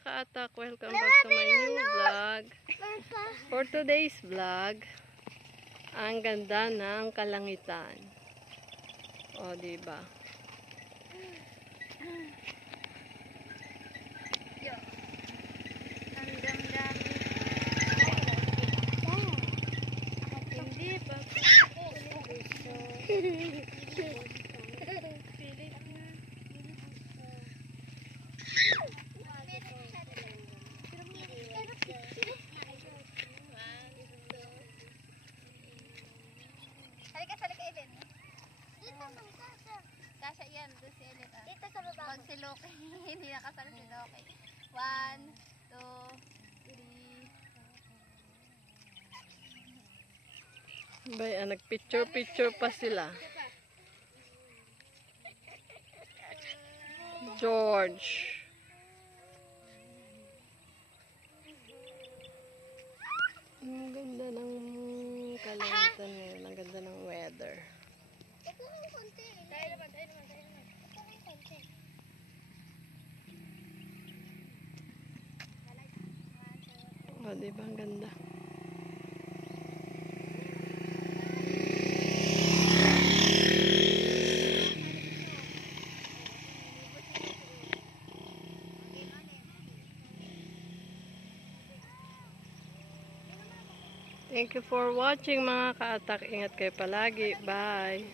mga ka-atak, welcome back to my new vlog. For today's vlog, ang ganda ng kalangitan. O, diba? Ang damdami. Hindi pa. Halika, Ellen. Kasha yan, doon si Ellen. Dito sa baba. Pag si Loki, hindi nakasal si Loki. 1, 2, 3. Bay, nagpicture-picture pa sila. George. Ang ganda ng kalangitan ngayon. Ang ganda ng weather. Ito ang konti. Tayo naman. Ito ang konti. O, diba? Ang ganda. Thank you for watching mga ka-atak. Ingat kayo palagi. Bye!